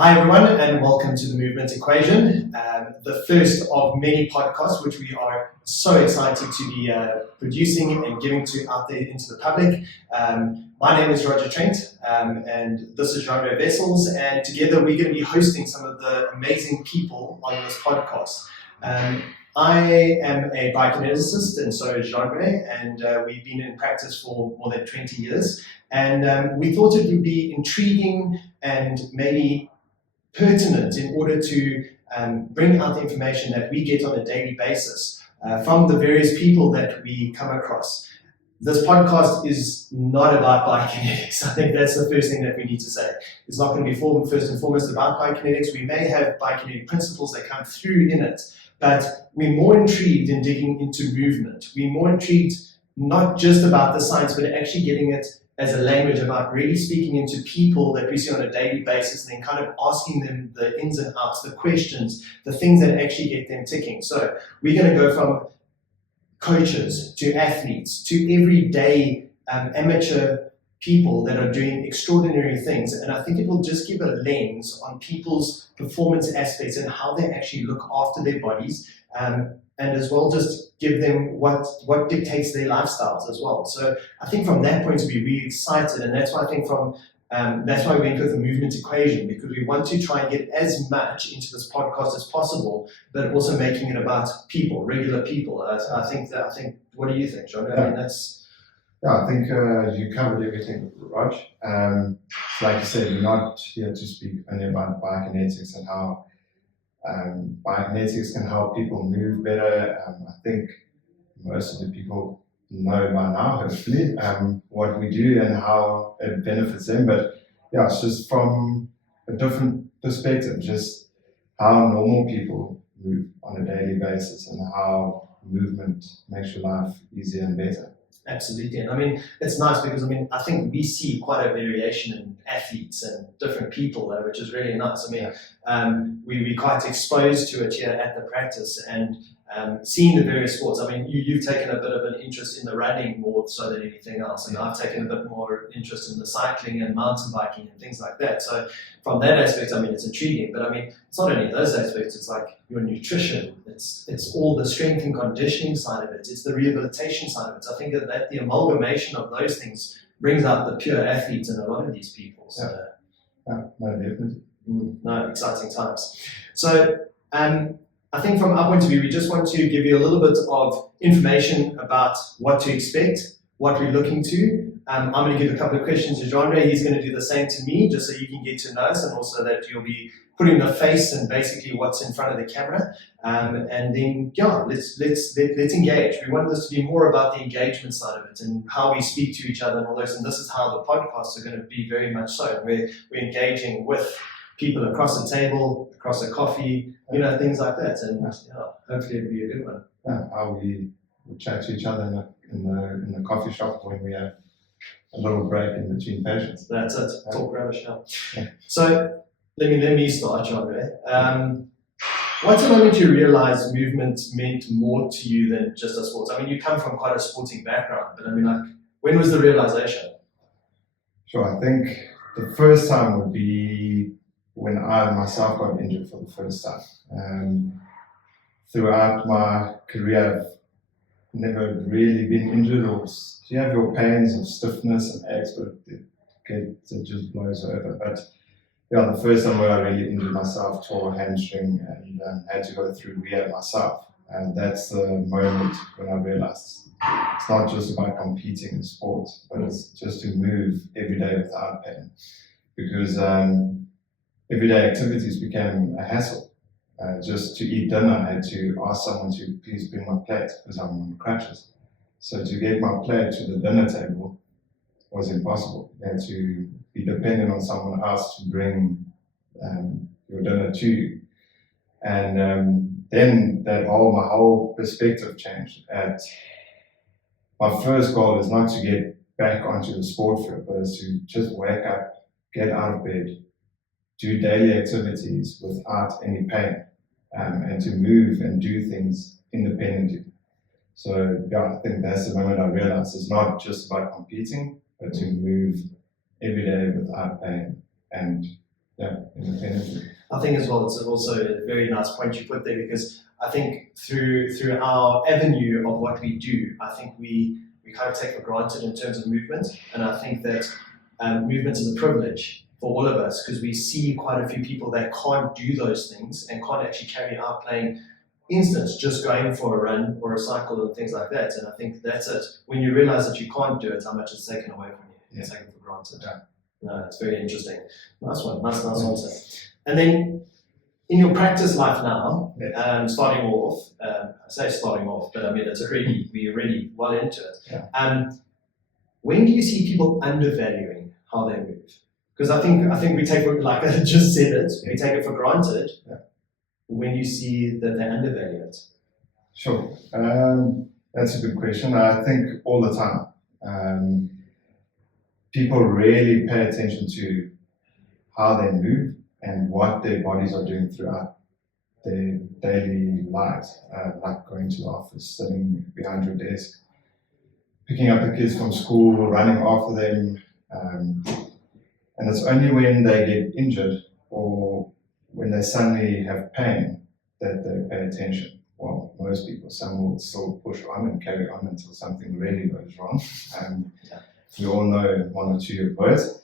Hi everyone, and welcome to the Movement Equation, the first of many podcasts which we are so excited to be producing and giving out there into the public. My name is Rodger Trent, and this is Jeandre Wessels, and together we're going to be hosting some of the amazing people on this podcast. I am a biokineticist, and so is Jeandre, and we've been in practice for more than 20 years, and we thought it would be intriguing and maybe pertinent in order to bring out the information that we get on a daily basis from the various people that we come across. This podcast is not about biokinetics. I think that's the first thing that we need to say. It's not going to be first and foremost about biokinetics. We may have biokinetic principles that come through in it, but we're more intrigued in digging into movement. We're more intrigued not just about the science, but actually getting it as a language about really speaking into people that we see on a daily basis and then kind of asking them the ins and outs, the questions, the things that actually get them ticking. So we're going to go from coaches to athletes to everyday amateur people that are doing extraordinary things. And I think it will just give a lens on people's performance aspects and how they actually look after their bodies. And as well just give them what dictates their lifestyles as well. So I think from that point of view, we're excited, and that's why I think that's why we went with the movement equation, because we want to try and get as much into this podcast as possible, but also making it about people, regular people. I think, what do you think, John? I mean, that's... Yeah, I think you covered everything, Raj. Like you said, we're not here to speak only about biokinetics and how biokinetics can help people move better. I think most of the people know by now, hopefully, what we do and how it benefits them. But yeah, it's just from a different perspective, just how normal people move on a daily basis and how movement makes your life easier and better. Absolutely, and I mean, it's nice because I think we see quite a variation in athletes and different people there, which is really nice. We're quite exposed to it here at the practice and seeing the various sports. You've taken a bit of an interest in the running more so than anything else, and I've taken a bit more interest in the cycling and mountain biking and things like that. So from that aspect, it's intriguing, but it's not only those aspects, it's like your nutrition, it's all the strength and conditioning side of it, it's the rehabilitation side of it. So I think that the amalgamation of those things brings out the pure athletes in a lot of these people. So, no, definitely. No, exciting times. So I think from our point of view, we just want to give you a little bit of information about what to expect, what we're looking to. I'm going to give a couple of questions to Jeandre. He's going to do the same to me, just so you can get to know us, and also that you'll be putting the face and basically what's in front of the camera. And then, yeah, let's engage. We want this to be more about the engagement side of it and how we speak to each other and all those. And this is how the podcasts are going to be very much so. We're engaging with people across the table, across a coffee, things like that. And hopefully it'll be a good one. Yeah, how we chat to each other in the coffee shop when we have a little break in between patients. That's it. Talk rubbish now. Yeah. So let me start, Jeandre. What's the moment you realized movement meant more to you than just a sport? You come from quite a sporting background, but when was the realization? Sure, I think the first time would be when I myself got injured for the first time. Throughout my career, I've never really been injured, or you have your pains of stiffness and aches, but it just blows over. But yeah, the first time where I really injured myself, tore a hamstring and had to go through rehab myself. And that's the moment when I realized it's not just about competing in sport, but it's just to move every day without pain. Because everyday activities became a hassle. Just to eat dinner, I had to ask someone to please bring my plate because I'm on crutches. So to get my plate to the dinner table was impossible. You had to be dependent on someone else to bring your dinner to you. And then my whole perspective changed. My first goal is not to get back onto the sport field, but is to just wake up, get out of bed, do daily activities without any pain, and to move and do things independently. So yeah, I think that's the moment I realized it's not just about competing, but to move every day without pain and independently. I think as well, it's also a very nice point you put there, because I think through our avenue of what we do, I think we kind of take for granted in terms of movement, and I think that movement is a privilege for all of us, because we see quite a few people that can't do those things and can't actually carry out playing instance, just going for a run or a cycle and things like that. And I think that's it. When you realize that you can't do it, how much it's taken away from you. It's taken for granted. Yeah. No, it's very interesting. Nice one. Nice answer. And then in your practice life now, starting off, I say starting off, but I mean, we're already well into it. Yeah. When do you see people undervaluing how they move? Because I think we take it, like I just said it, we take it for granted. Yeah. When you see that they undervalue it? Sure. That's a good question. I think all the time. People really pay attention to how they move and what their bodies are doing throughout their daily lives, like going to the office, sitting behind your desk, picking up the kids from school, running after them. And it's only when they get injured or when they suddenly have pain that they pay attention. Well, most people, some will still push on and carry on until something really goes wrong. We all know one or two of those.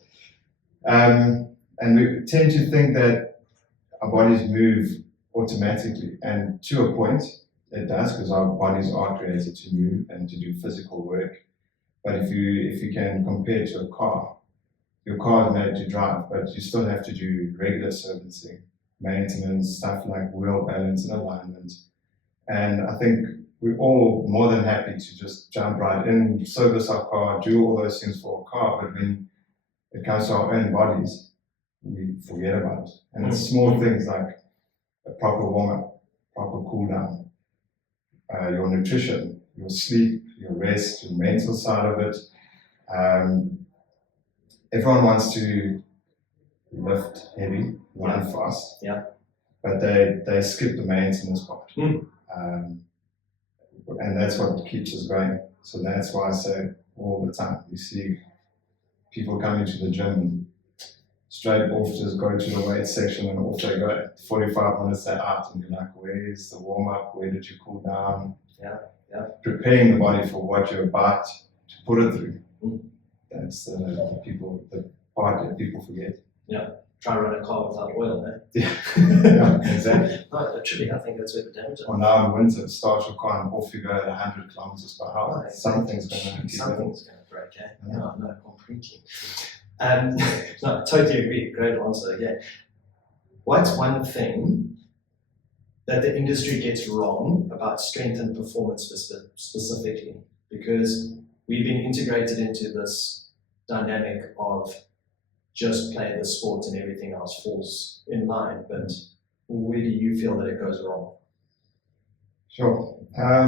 And we tend to think that our bodies move automatically, and to a point it does, because our bodies are created to move and to do physical work. But if you can compare it to a car, your car is made to drive, but you still have to do regular servicing, maintenance, stuff like wheel balance and alignment. And I think we're all more than happy to just jump right in, service our car, do all those things for a car, but when it comes to our own bodies, we forget about it. And it's small things like a proper warm-up, proper cool-down, your nutrition, your sleep, your rest, your mental side of it. Everyone wants to lift heavy, run fast, but they skip the maintenance part. And that's what keeps us going. So that's why I say all the time, you see people coming to the gym, straight off just go to the weight section and off they go. 45 minutes they're out and you're like, where's the warm-up? Where did you cool down? Preparing the body for what you're about to put it through. That's the part that people forget. Try to run a car without oil, eh? Yeah, exactly. No, literally, I think that's where the damage is. Or now in winter, start your car and off you go at 100 kilometers per hour. Something's going to break, eh? No, completely. No, totally agree. Great answer again. What's one thing that the industry gets wrong about strength and performance specifically? Because we've been integrated into this dynamic of just play the sport and everything else falls in line. But where do you feel that it goes wrong? Sure. I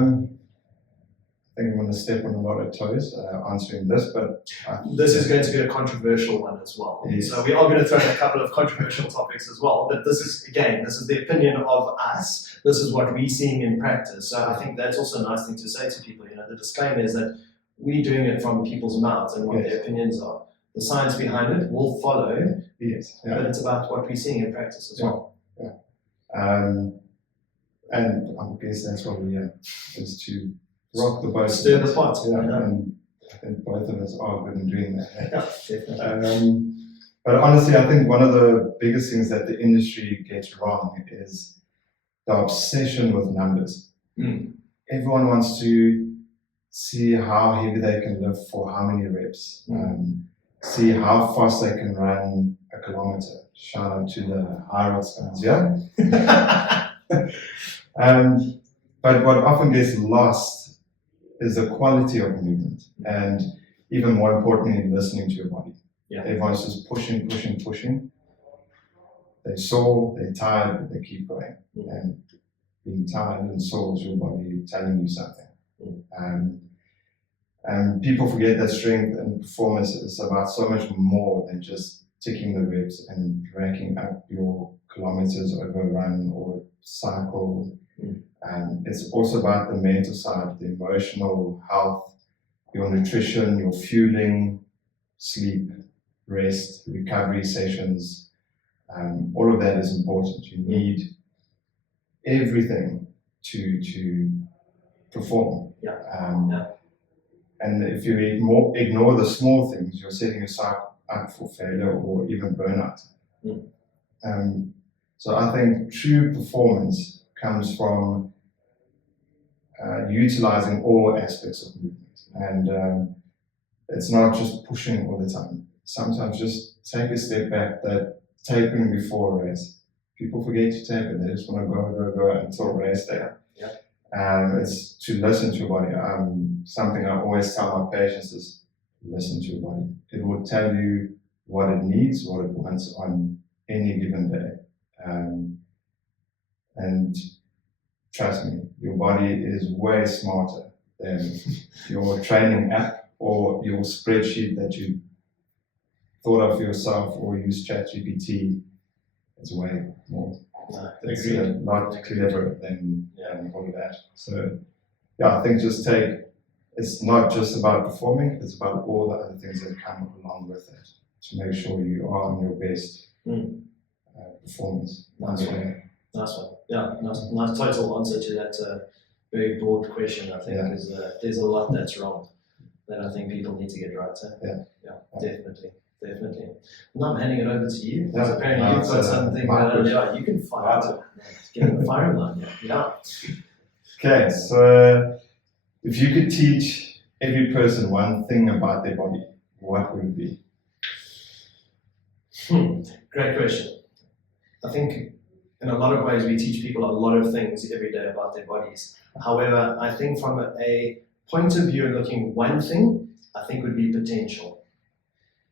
think I'm going to step on a lot of toes answering this, but this is going to be a controversial one as well. Yes. So we are going to throw in a couple of controversial topics as well. But this is the opinion of us. This is what we're seeing in practice. So I think that's also a nice thing to say to people. The disclaimer is that we're doing it from people's mouths and what their opinions are. The science behind it will follow, but it's about what we're seeing in practice as well. And I guess that's what we is to rock the boat. Stir the pot. And I think both of us are good in doing that. Definitely. But honestly, I think one of the biggest things that the industry gets wrong is the obsession with numbers. Everyone wants to see how heavy they can lift for how many reps. See how fast they can run a kilometer. Shout out to the high rocks fans, but what often gets lost is the quality of movement, and even more importantly, listening to your body. Everyone's just pushing. They're sore, they're tired, but they keep going. And being tired and sore is your body telling you something. And people forget that strength and performance is about so much more than just ticking the reps and racking up your kilometers over a run or cycle. It's also about the mental side, the emotional health, your nutrition, your fueling, sleep, rest, recovery sessions, All of that is important. You need everything to perform. And if you ignore the small things, you're setting yourself up for failure or even burnout. So I think true performance comes from utilizing all aspects of movement. And it's not just pushing all the time. Sometimes just take a step back. That tapering before a race, people forget to taper. They just want to go until race day. It's to listen to your body. Something I always tell my patients is listen to your body. It will tell you what it needs, what it wants on any given day. And trust me, your body is way smarter than your training app or your spreadsheet that you thought of yourself or use ChatGPT. It's way more. It's a lot cleverer than all of that. So I think it's not just about performing, it's about all the other things that come along with it to make sure you are on your best performance. Nice one. Yeah, nice total answer to that very broad question, I think, because there's a lot that's wrong that I think people need to get right. Definitely. Now I'm handing it over to you, because apparently you've got something you can fire it. Get in the firing line. Okay, so if you could teach every person one thing about their body, what would it be? Great question. I think in a lot of ways we teach people a lot of things every day about their bodies. However, I think from a point of view of looking one thing, I think would be potential.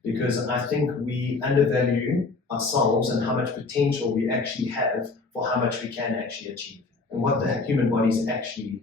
Because I think we undervalue ourselves and how much potential we actually have for how much we can actually achieve and what the human body is actually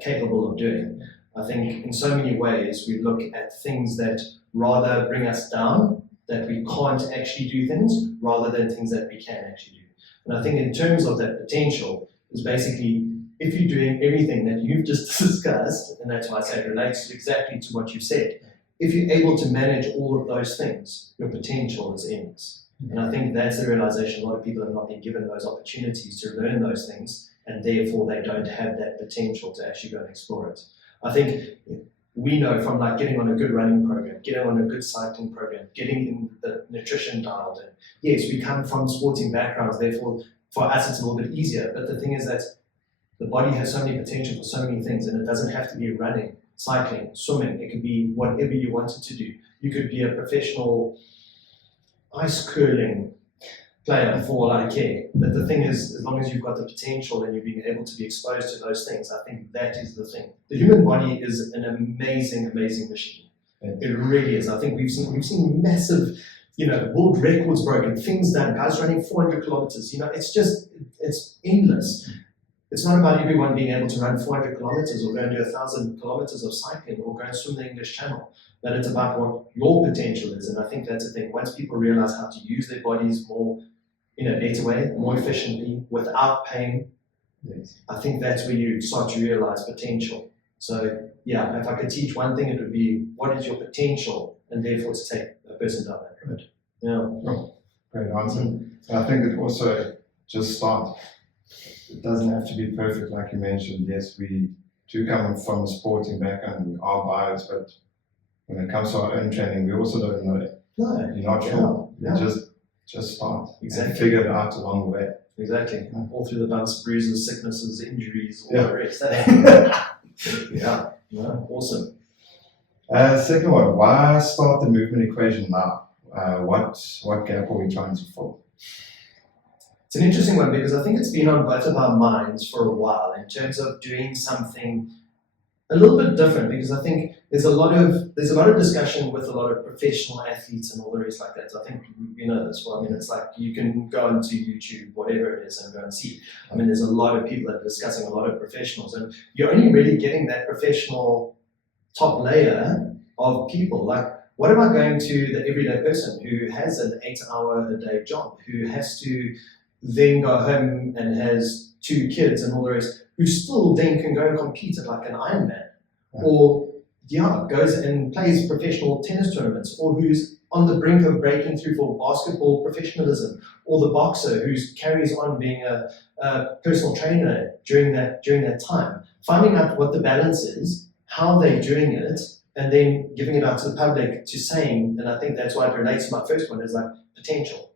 capable of doing. I think in so many ways we look at things that rather bring us down, that we can't actually do things, rather than things that we can actually do. And I think in terms of that potential is basically, if you're doing everything that you've just discussed, and that's why I say it relates exactly to what you said, if you're able to manage all of those things, your potential is endless. And I think that's the realization. A lot of people have not been given those opportunities to learn those things, and therefore they don't have that potential to actually go and explore it. I think we know from like getting on a good running program, getting on a good cycling program, getting in the nutrition dialed in. Yes, we come from sporting backgrounds, therefore for us it's a little bit easier. But the thing is that the body has so many potential for so many things, and it doesn't have to be running, cycling, swimming. It could be whatever you wanted to do. You could be a professional ice curling player for all I care. But the thing is, as long as you've got the potential and you're being able to be exposed to those things, I think that is the thing. The human body is an amazing, amazing machine. It really is. I think we've seen massive, world records broken, things done, guys running 400 kilometers. It's endless. It's not about everyone being able to run 400 kilometers or go and do 1,000 kilometers of cycling or go and swim the English Channel. But it's about what your potential is. And I think that's the thing. Once people realize how to use their bodies more in a better way, more efficiently, without pain, I think that's where you start to realize potential. So yeah, if I could teach one thing, it would be, what is your potential? And therefore to take a person down that road. Great answer. I think it also just start. It doesn't have to be perfect, like you mentioned. Yes, we do come from a sporting background, we are biased, but when it comes to our own training, we also don't know it. No, you're not sure. You just start. Exactly. And figure it out along the way. Exactly. All through the bumps, bruises, sicknesses, injuries, all the rest. Awesome. Second one, why start the movement equation now? What gap are we trying to fill? It's an interesting one because I think it's been on both of our minds for a while in terms of doing something a little bit different, because I think there's a lot of discussion with a lot of professional athletes and all the rest like that. So I think you know this. Well, I mean, it's like you can go onto YouTube, whatever it is, and go and see. I mean, there's a lot of people that are discussing a lot of professionals, and you're only really getting that professional top layer of people. Like, what about going to the everyday person who has an 8-hour-a-day job, who has to then go home and has 2 kids and all the rest, who still then can go and compete at like an Ironman, or goes and plays professional tennis tournaments, or who's on the brink of breaking through for basketball professionalism, or the boxer who carries on being a personal trainer during that time. Finding out what the balance is, how they're doing it, and then giving it out to the public to saying, and I think that's why it relates to my first one, is like potential.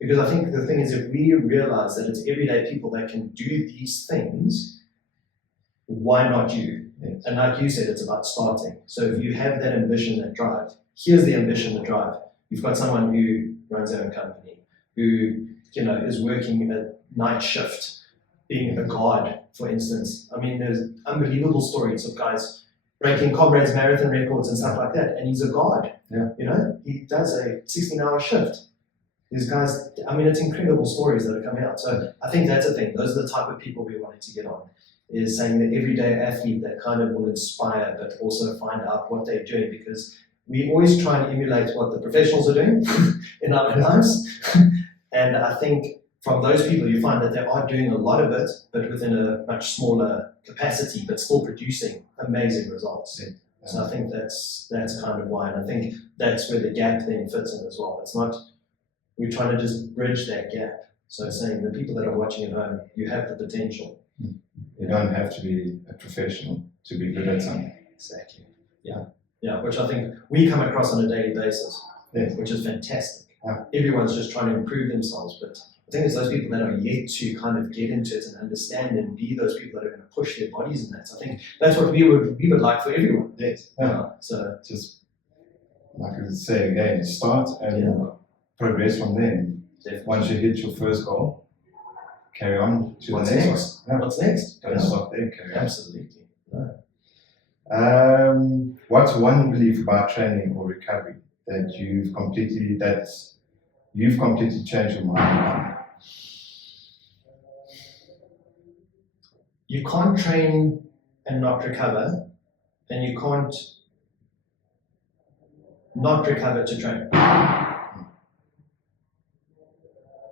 Because I think the thing is, if we realize that it's everyday people that can do these things, why not you? Yes. And like you said, it's about starting. So if you have that ambition, that drive, here's the ambition, the drive. You've got someone who runs their own company, who is working a night shift, being a guard, for instance. I mean, there's unbelievable stories of guys breaking comrades marathon records and stuff like that, and he's a guard. Yeah. He does a 16-hour shift. These guys, I mean, it's incredible stories that are coming out. So I think that's the thing. Those are the type of people we wanted to get on, is saying the everyday athlete that kind of will inspire, but also find out what they're doing, because we always try and emulate what the professionals are doing in our lives. And I think from those people, you find that they are doing a lot of it, but within a much smaller capacity, but still producing amazing results. Yeah. So I think that's kind of why, and I think that's where the gap then fits in as well. It's not, we're trying to just bridge that gap. So saying the people that are watching at home, you have the potential. You don't have to be a professional to be good at something. Exactly. Yeah, which I think we come across on a daily basis, Yes. which is fantastic. Yeah. Everyone's just trying to improve themselves, but I think it's those people that are yet to kind of get into it and understand and be those people that are going to push their bodies in that. So I think that's what we would like for everyone. Yes. So Just like I say again, start and progress from there. definitely. Once you hit your first goal, carry on to What's the next next? one. Yeah. What's next? Don't stop there, carry on. Absolutely. What's one belief about training or recovery that you've completely changed your mind on? You can't train and not recover, and you can't not recover to train.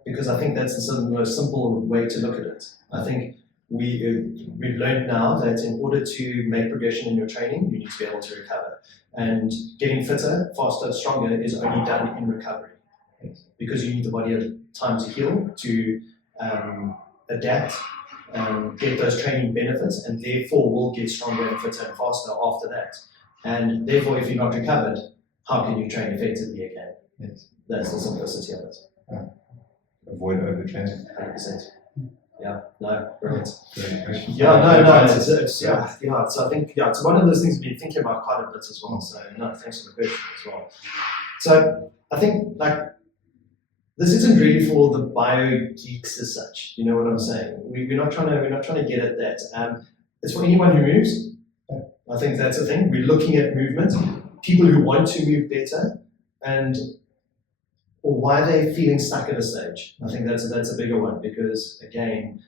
Because I think that's the most simple way to look at it. I think we've learned now that in order to make progression in your training, you need to be able to recover. And getting fitter, faster, stronger is only done in recovery. Because you need the body time to heal, to adapt, get those training benefits, and therefore will get stronger and fitter and faster after that. And therefore, if you're not recovered, how can you train effectively again? Yes. That's the simplicity of it. Avoid overtraining. 100%. Yeah, no, brilliant. Great question. So I think, it's one of those things we've been thinking about quite a bit as well. So, no, thanks for the question as well. So, I think, this isn't really for the bio geeks as such. You know what I'm saying? We're not trying to get at that. It's for anyone who moves. I think that's the thing. We're looking at movement, people who want to move better, or why they're feeling stuck at a stage. I think that's a bigger one, because again,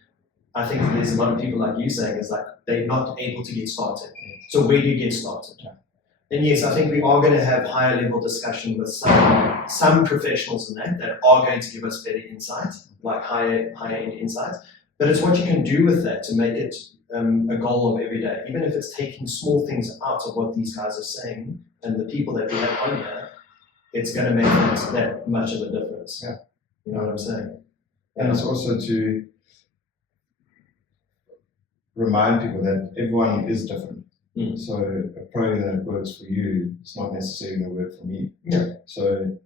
I think there's a lot of people like you saying is they're not able to get started. So where do you get started? And yes, I think we are going to have higher level discussion with some professionals in that are going to give us better insight, like higher end insight. But it's what you can do with that to make it a goal of every day. Even if it's taking small things out of what these guys are saying and the people that we have on here, it's going to make that much of a difference. Yeah. You know what I'm saying? And it's also to remind people that everyone is different. So a program that works for you is not necessarily going to work for me. Yeah. So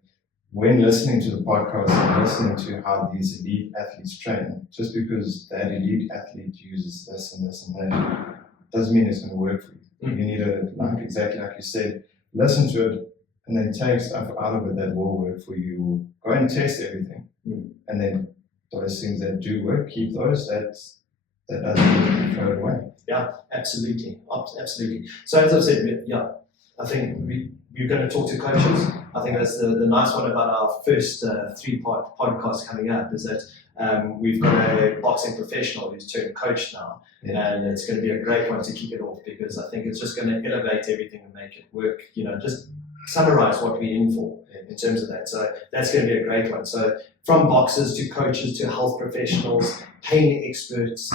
when listening to the podcast and listening to how these elite athletes train, just because that elite athlete uses this and this and that, doesn't mean it's going to work for you. You need to, exactly like you said, listen to it and then take stuff out of it that will work for you. Go and test everything. And then those things that do work, keep those. That doesn't throw it away. Yeah, absolutely. So as I've said, I think we're going to talk to coaches. I think that's the nice one about our first 3-part podcast coming up, is that we've got a boxing professional who's turned coach now. And it's going to be a great one to kick it off, because I think it's just going to elevate everything and make it work, just summarize what we're in for in terms of that. So that's going to be a great one. So from boxers to coaches to health professionals, pain experts,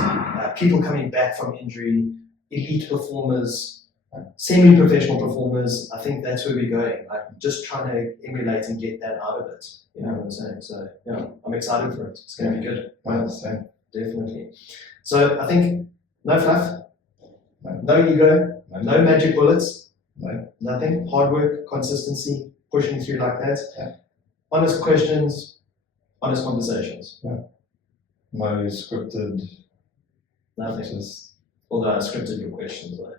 people coming back from injury, elite performers, Semi-professional performers, I think that's where we're going. Like just trying to emulate and get that out of it. You know what I'm saying? So yeah, I'm excited for it. It's going to be good. I understand. Definitely. So I think no fluff, no ego, no magic bullets, nothing. Hard work, consistency, pushing through like that. Yeah. Honest questions, honest conversations. Yeah. No scripted. Nothing. Just Although I scripted your questions, though.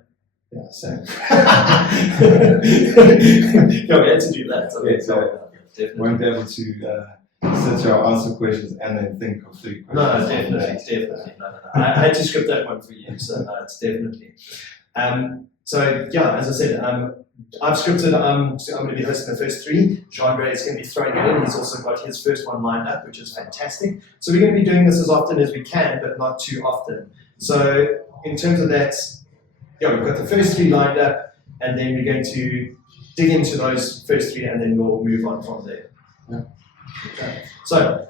yeah, same. Yeah, we had to do that. So Yeah, so definitely. won't be able to sit here, answer questions, and then think of 3 questions. No, definitely. No. I had to script that one for you, so no, it's definitely. So yeah, as I said, I've scripted. I'm going to be hosting the first 3. Jeandre is going to be throwing it in. He's also got his first one lined up, which is fantastic. So we're going to be doing this as often as we can, but not too often. So in terms of that, yeah, we've got the first 3 lined up, and then we're going to dig into those first 3, and then we'll move on from there. Yeah. Okay. So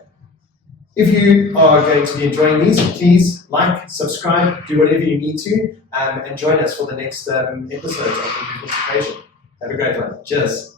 if you are going to be enjoying these, please like, subscribe, do whatever you need to, and join us for the next episode of the Movement Equation. Have a great one. Cheers.